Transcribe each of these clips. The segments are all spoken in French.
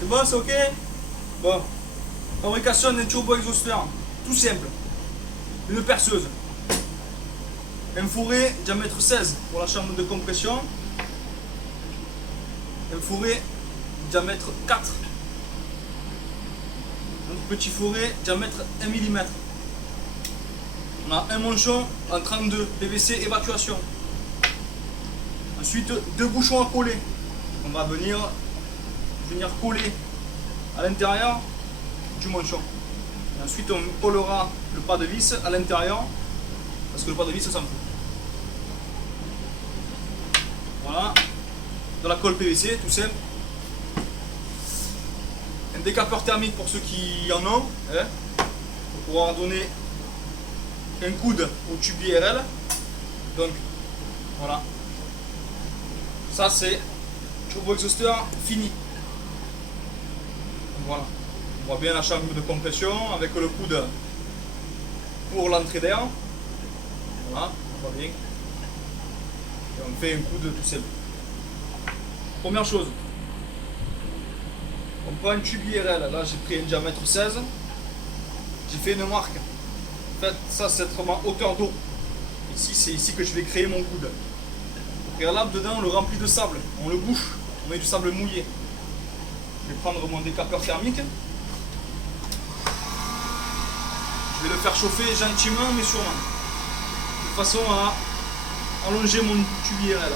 C'est bon, c'est ok? Bon. Fabrication d'un turbo-exhausteur. Tout simple. Une perceuse. Un fourré diamètre 16 pour la chambre de compression. Un fourré diamètre 4. Un petit fourré diamètre 1 mm. On a un manchon en 32 PVC évacuation. Ensuite, deux bouchons à coller. On va venir coller à l'intérieur du manchon. Et ensuite, on collera le pas de vis à l'intérieur parce que le pas de vis, ça s'en fout. Voilà. De la colle PVC, tout simple. Un décapeur thermique pour ceux qui en ont, hein, pour pouvoir donner un coude au tube IRL. Donc, voilà. Ça, c'est turbo-exhausteur fini. Donc, voilà. On voit bien la chambre de compression avec le coude pour l'entrée d'air. Voilà, on voit bien. Et on fait un coude tout simple. Première chose, on prend un tube IRL. Là, j'ai pris un diamètre 16. J'ai fait une marque. En fait, ça, c'est ma hauteur d'eau. Ici, c'est ici que je vais créer mon coude. Au préalable, dedans, on le remplit de sable. On le bouche. On met du sable mouillé. Je vais prendre mon décapeur thermique. Je vais le faire chauffer gentiment, mais sûrement. De façon à allonger mon tube IRL.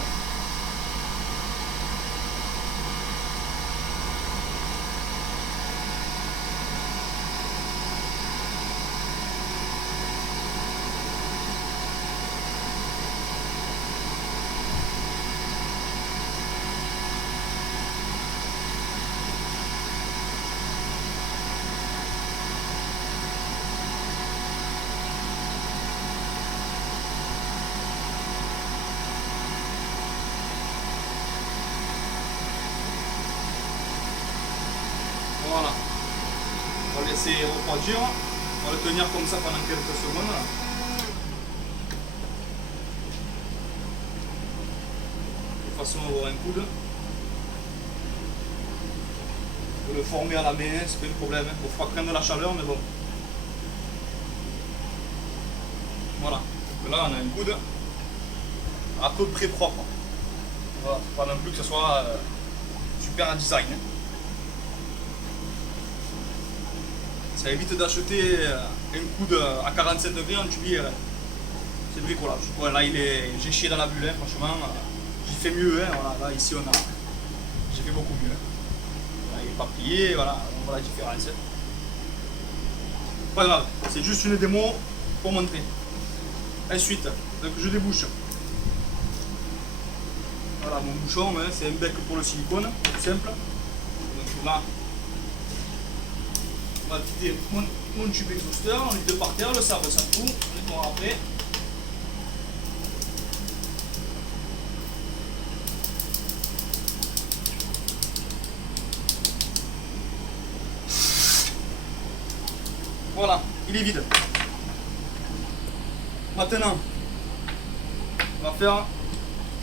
Voilà. On va laisser refroidir. On va le tenir comme ça pendant quelques secondes. De façon à avoir un coude. On peut le former à la main, c'est pas un problème. Il faut craindre la chaleur, mais bon. Voilà. Donc là, on a un coude à peu près propre. Voilà. Pas non plus que ce soit super à design. Ça évite d'acheter un coude à 47 degrés en tube IRL. C'est bricolage. Ouais, là, j'ai chié dans la bulle, hein, franchement. J'ai fait mieux. Hein, voilà, là, ici, j'ai fait beaucoup mieux. Là, il est pas plié, voilà, on voit la différence. Pas grave, c'est juste une démo pour montrer. Ensuite, donc, je débouche. Voilà, mon bouchon, hein, c'est un bec pour le silicone, tout simple. Donc là, on va vider mon tube exhausteur, on le vide par terre, le sable ça fout, on nettoiera après. Voilà, il est vide. Maintenant, on va faire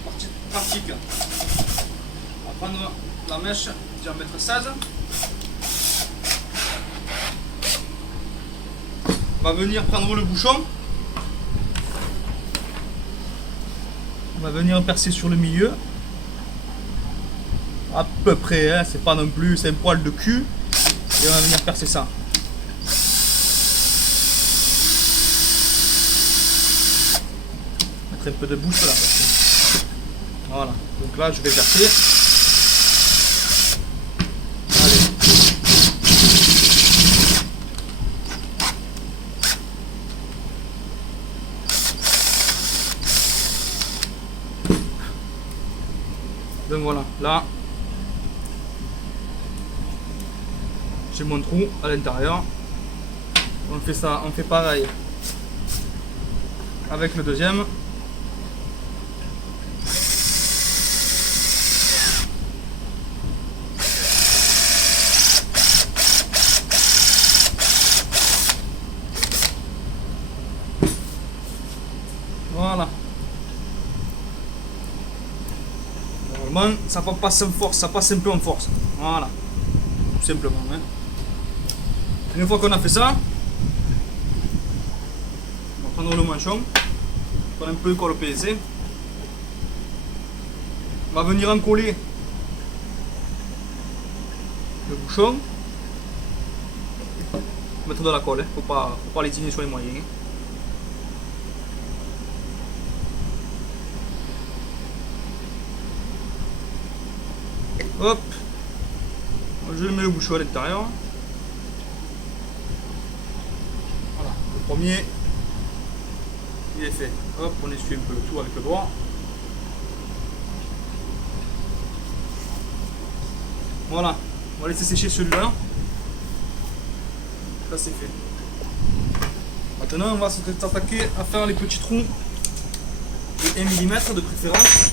partie pratique. On va prendre la mèche diamètre 16. On va venir prendre le bouchon. On va venir percer sur le milieu. À peu près, hein, c'est pas non plus, c'est un poil de cul. Et on va venir percer ça. Mettre un peu de bouche là. Voilà. Donc là, je vais percer. Donc voilà, là j'ai mon trou à l'intérieur. On fait ça, on fait pareil avec le deuxième. Voilà. Normalement, ça passe en force, ça passe un peu en force. Voilà. tout simplement. Hein. Une fois qu'on a fait ça, on va prendre le manchon, prendre un peu de colle PVC, on va venir encoller le bouchon, mettre de la colle, faut pas létiner sur les moyens. Hein. Hop, je mets le bouchon à l'intérieur. Voilà, le premier il est fait. Hop, on essuie un peu le tout avec le doigt. Voilà, on va laisser sécher celui-là. Ça c'est fait. Maintenant on va s'attaquer à faire les petits trous de 1 mm de préférence.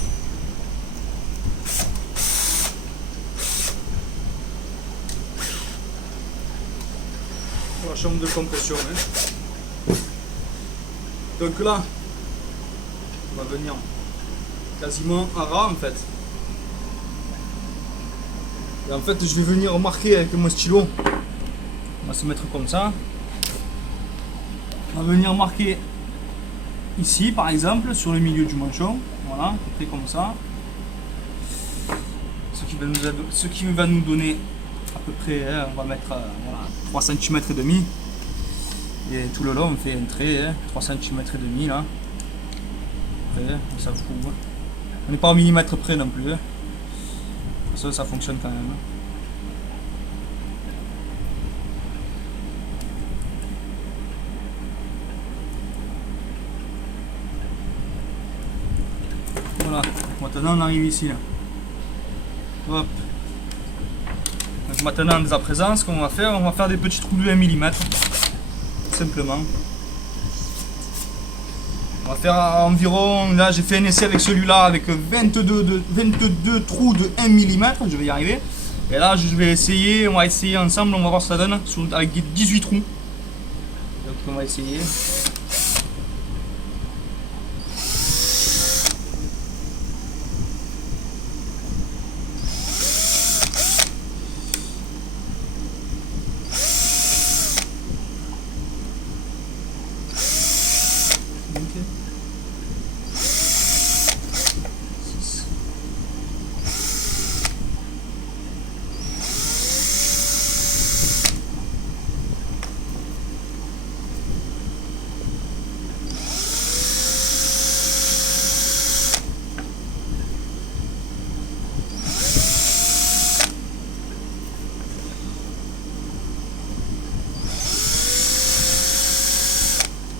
La chambre de compression. Hein. Donc là, on va venir quasiment à ras en fait. Et en fait, je vais venir marquer avec mon stylo. On va se mettre comme ça. On va venir marquer ici par exemple, sur le milieu du manchon. Voilà, à peu près comme ça. Ce qui va nous donner à peu près, hein, on va mettre voilà, 3 cm et demi. Et tout le long on fait un trait, hein, 3 cm et demi là. Après, on s'en fout. Hein. On n'est pas au millimètre près non plus. Hein. Ça fonctionne quand même. Voilà, maintenant on arrive ici là. Hop. Donc maintenant dès à présent ce qu'on va faire des petits trous de 1 mm. Tout simplement. On va faire environ, là j'ai fait un essai avec celui-là avec 22 trous de 1 mm, je vais y arriver. Et là je vais essayer, on va essayer ensemble, on va voir ce que ça donne avec 18 trous. Donc on va essayer.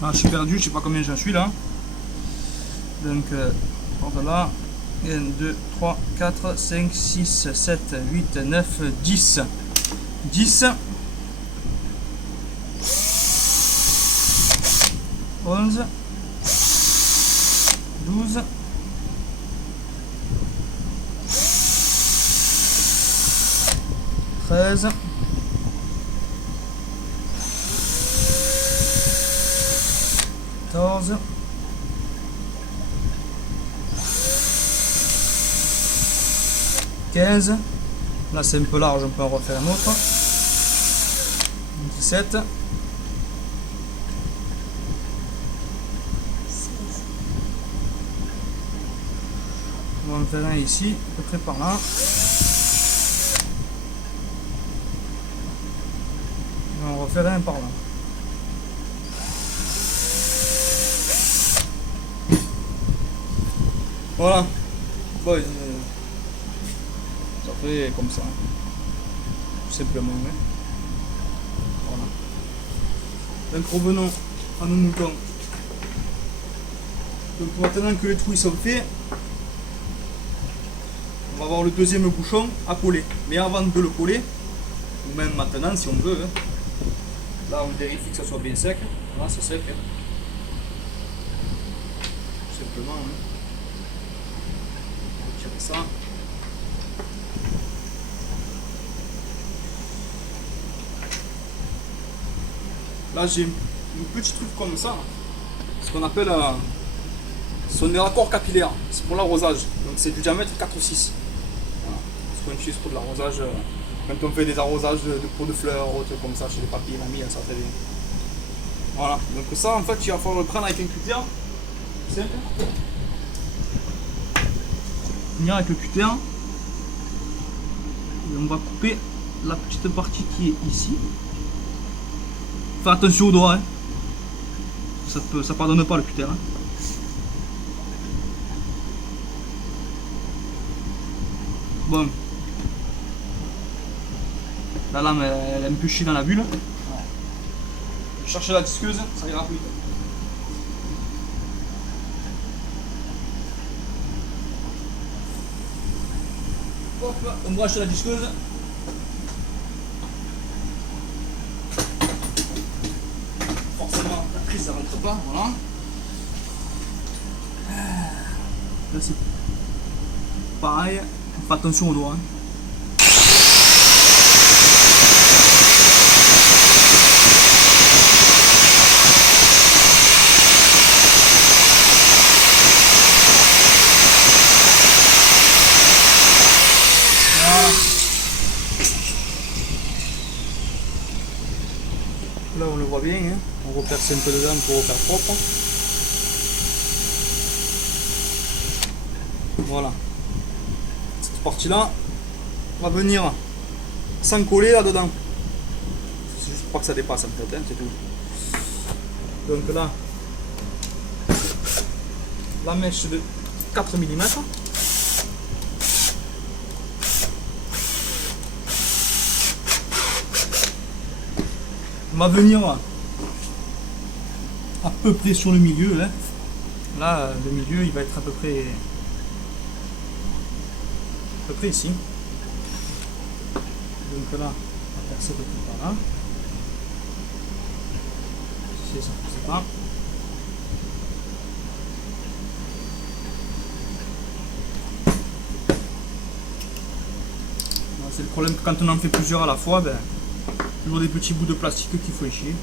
Ah, je suis perdu, je sais pas combien j'en suis là. Donc, voilà. 1, 2, 3, 4, 5, 6, 7, 8, 9, 10. 10. 11. 12. 13. 14, 15, là c'est un peu large, on peut en refaire un autre, 17, 16, on va en faire un ici, à peu près par là, on va en refaire un par là. Voilà, bon, ça fait comme ça, tout simplement. Hein. Voilà. Donc revenons à nos moutons. Donc maintenant que les trous ils sont faits, on va avoir le deuxième bouchon à coller. Mais avant de le coller, ou même maintenant si on veut, hein, là on vérifie que ça soit bien sec. Là c'est sec. Hein. Tout simplement. Hein. Ça. Là j'ai un petit truc comme ça, ce qu'on appelle son raccord capillaire, c'est pour l'arrosage, donc c'est du diamètre 4 ou 6. Voilà. Ce qu'on utilise pour de l'arrosage Quand on fait des arrosages de pots de fleurs ou trucs comme ça chez les papis et mamies, ça très bien. Voilà, donc ça en fait il va falloir le prendre avec un cutter. Simple. Venir avec le cutter. Et on va couper la petite partie qui est ici. Fais attention aux doigts, hein. Ça pardonne pas le cutter. Hein. Bon. La lame elle est un peu chiée dans la bulle. Je cherche la disqueuse, ça ira plus vite. Hop, on branche la disqueuse. Forcément, la prise ça rentre pas, voilà. Là c'est pareil, on fait attention aux doigts. Hein. Là on le voit bien, hein. On reperce un peu dedans pour refaire propre. Voilà. Cette partie là va venir s'encoller là dedans. C'est juste pour pas que ça dépasse en fait, hein, c'est tout. Donc là, la mèche de 4 mm. On va venir à peu près sur le milieu. Hein. Là, le milieu, il va être à peu près ici. Donc là, on va percer depuis par là. C'est ça, c'est pas. C'est le problème que quand on en fait plusieurs à la fois, ben, toujours des petits bouts de plastique qu'il faut échier.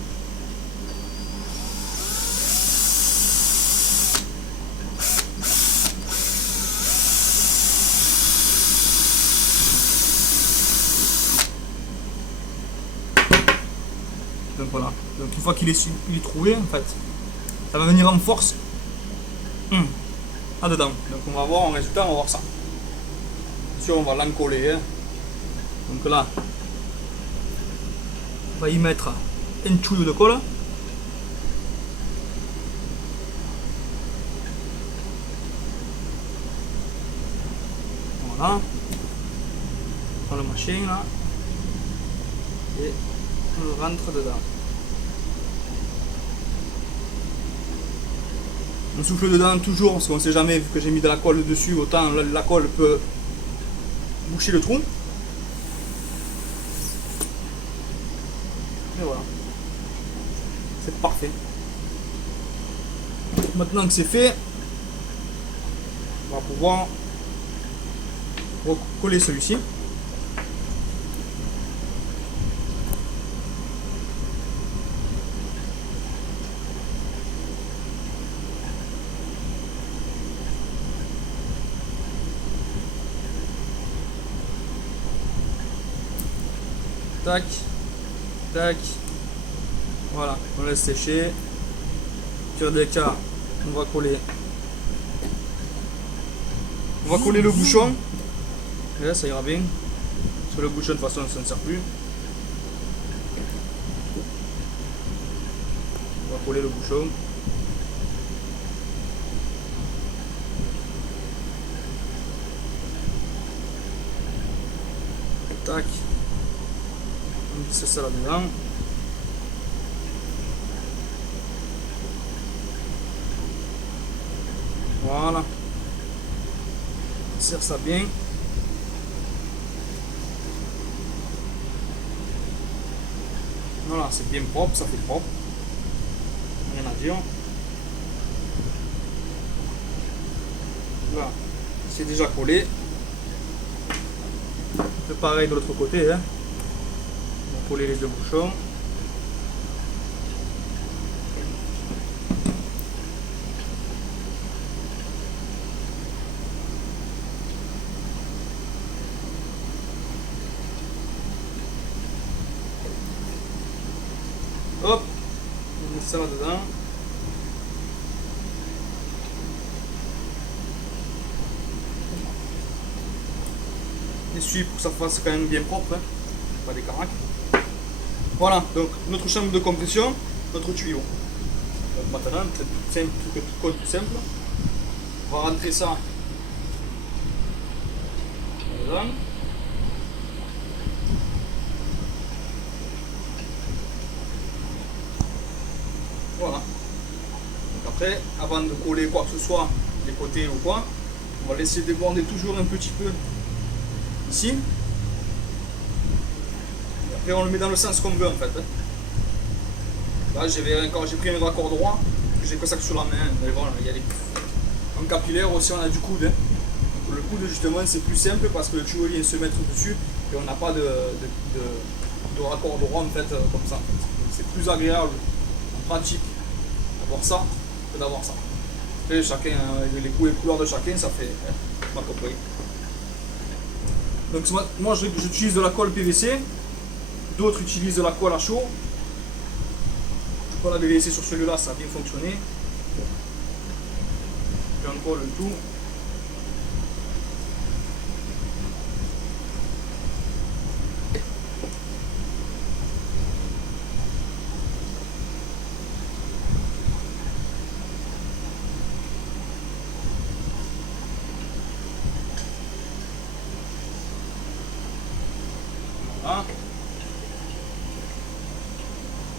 Donc voilà, donc une fois qu'il est trouvé, en fait, ça va venir en force là-dedans. Donc on va voir en résultat, on va voir ça. Bien sûr, on va l'encoller. Hein. Donc là, on va y mettre un tuyau de colle. Voilà. On prend le machin là. Et on le rentre dedans. On souffle dedans toujours parce qu'on ne sait jamais, vu que j'ai mis de la colle dessus, autant la colle peut boucher le trou. Et voilà. C'est parfait. Maintenant que c'est fait, on va pouvoir recoller celui-ci. Tac, tac, voilà, on laisse sécher. Sur des cas, on va coller le bouchon. Et là, ça ira bien. Parce que le bouchon, de toute façon, ça ne sert plus. On va coller le bouchon. Tac. On glisse ça là-dedans. Voilà. On serre ça bien. Voilà, c'est bien propre, ça fait propre. Rien à dire. Là, c'est déjà collé. On fait pareil de l'autre côté. Hein. On va coller les deux bouchons. Hop, on met ça là-dedans. Essuie pour que ça fasse quand même bien propre, hein. Pas des caracs. Voilà, donc notre chambre de compression, notre tuyau. Donc maintenant, tout simple, tout simple. On va rentrer ça dedans. Voilà. Donc après, avant de coller quoi que ce soit, les côtés ou quoi, on va laisser déborder toujours un petit peu ici. Et après on le met dans le sens qu'on veut en fait. Là j'ai pris un raccord droit, j'ai que ça que sur la main, mais voilà, il y a les... En capillaire aussi on a du coude. Le coude justement c'est plus simple parce que le tuyau vient se mettre dessus et on n'a pas de raccord droit en fait comme ça. C'est plus agréable, pratique d'avoir ça que d'avoir ça. Après chacun, les goûts et couleurs de chacun, ça fait ma compris. Donc moi j'utilise de la colle PVC, d'autres utilisent de la colle à chaud. La PVC sur celui-là ça a bien fonctionné. J'en colle le tout. Voilà.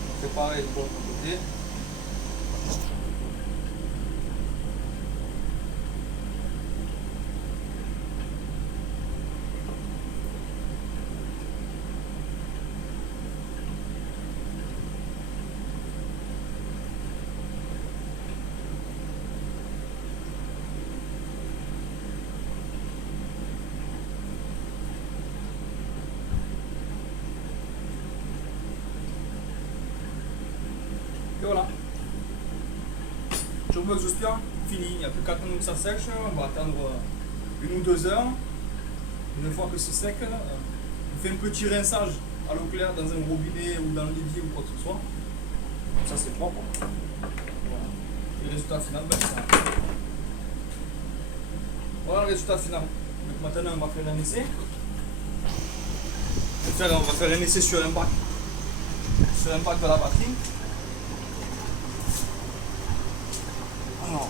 On fait pareil de l'autre côté. Et voilà. Turbo exhausteur, fini. Il n'y a plus qu'à attendre que ça sèche. On va attendre 1 ou 2 heures. Une fois que c'est sec, on fait un petit rinçage à l'eau claire dans un robinet ou dans l'évier ou quoi que ce soit. Comme ça c'est propre. Voilà. Et le résultat final, ben, ça. Voilà le résultat final. Donc maintenant on va faire un essai. On va faire un essai sur un bac. Sur un bac de la batterie. Alors,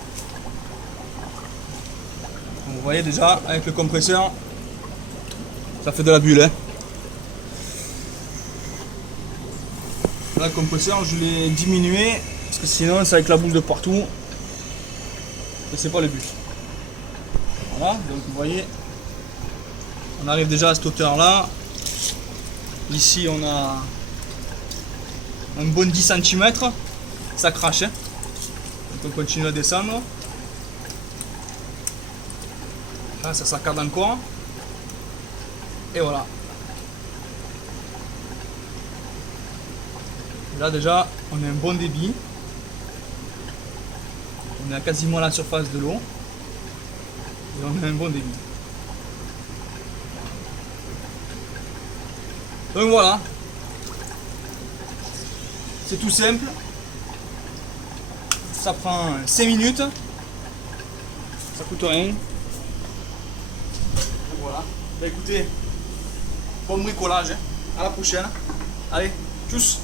vous voyez déjà avec le compresseur, ça fait de la bulle. Hein. Là, le compresseur, je l'ai diminué parce que sinon ça éclabousse de partout. Et c'est pas le but. Voilà, donc vous voyez, on arrive déjà à cette hauteur là. Ici, on a un bon 10 cm. Ça crache. Hein. Donc on continue à descendre. Là ça saccade encore. Et voilà. Et là déjà on a un bon débit. On est quasiment à la surface de l'eau. Et on a un bon débit. Donc voilà. C'est tout simple. Ça prend 5 minutes, ça coûte rien. Et voilà. Bah écoutez, bon bricolage, hein. À la prochaine. Allez, tchuss.